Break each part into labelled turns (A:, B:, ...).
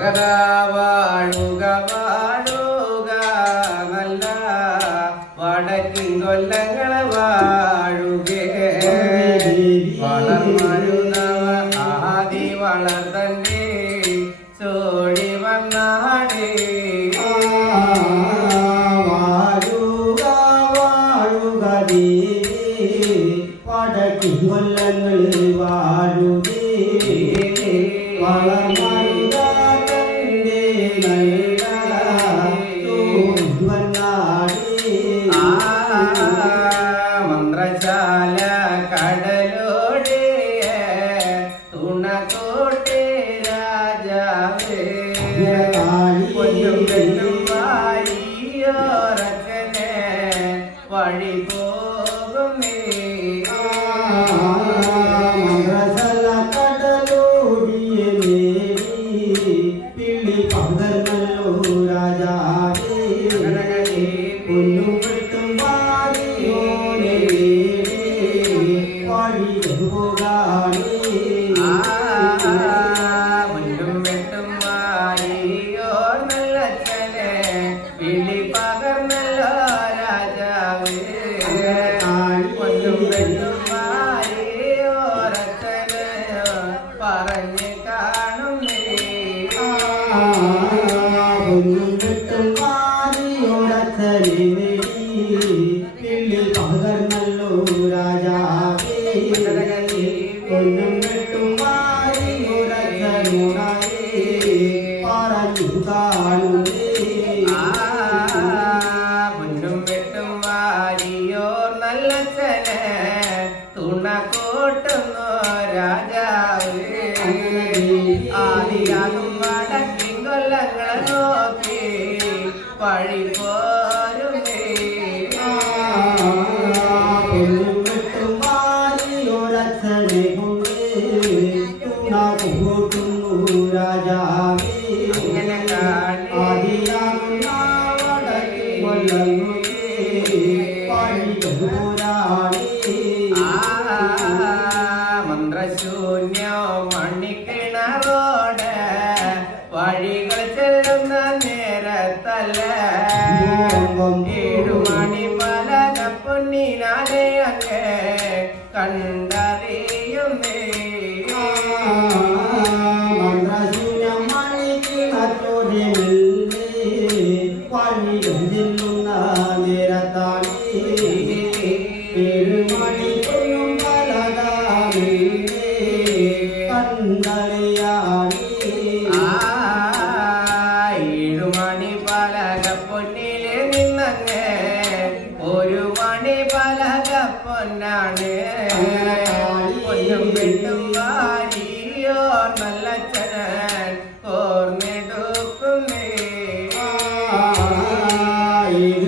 A: സകലാ വാഴുക വാഴുക നല്ല വടക്കിൻ കൊല്ലങ്ങൾ വാഴുക. ആദി വളർത്തന്നെ ചോടി വന്നാടി
B: വാഴുക വാഴുക വടക്കിൻ കൊല്ലങ്ങൾ വാഴുക.
A: വളർന്ന Yeah. തുണ കൂട്ടുന്നു രാജാവ്
B: ആദിയാകും
A: മടക്കിങ്കൊല്ലങ്ങളെ നോക്കി.
C: പഴി
A: மணியும் மணிக்கிணரோட வழிகள் செல்லும் நேரத்தல்ல.
B: ஏழு மணி
A: மலக பொன்னினாலே அங்கே கண்ட
B: Amém.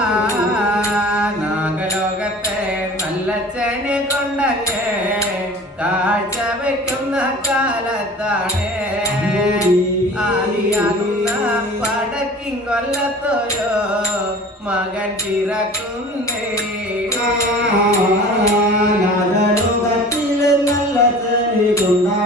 A: పడకింగొల్లతోయో మగంటి రకుందే
B: నాగడు కట్టిల నల్ల తరి గుండా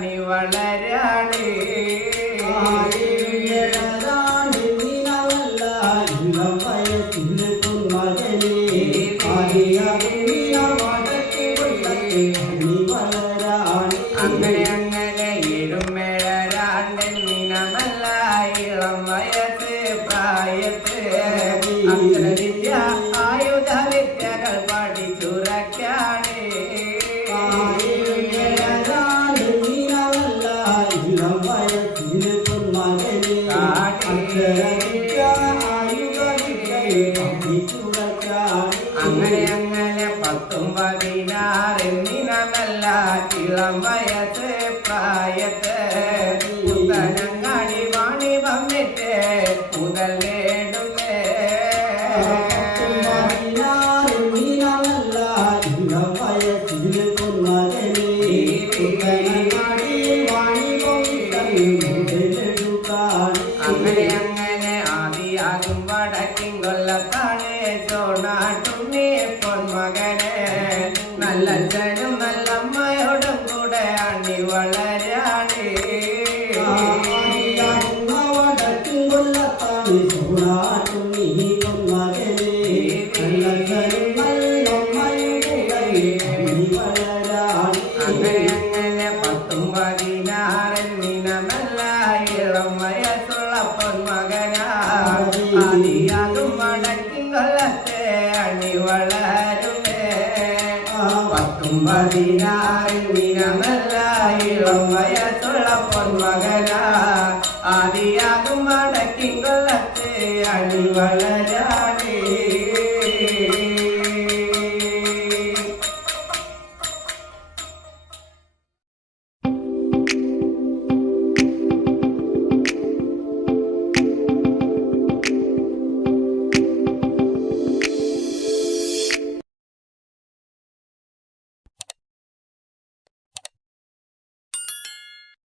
A: பணிவள அந்த തോണാട്ടുണ്ണി പൊന്മകനെ
B: നല്ല
A: ജനം ആദിയാകും വടക്കിൻ കൊല്ലത്തെ അടി വളരാണ്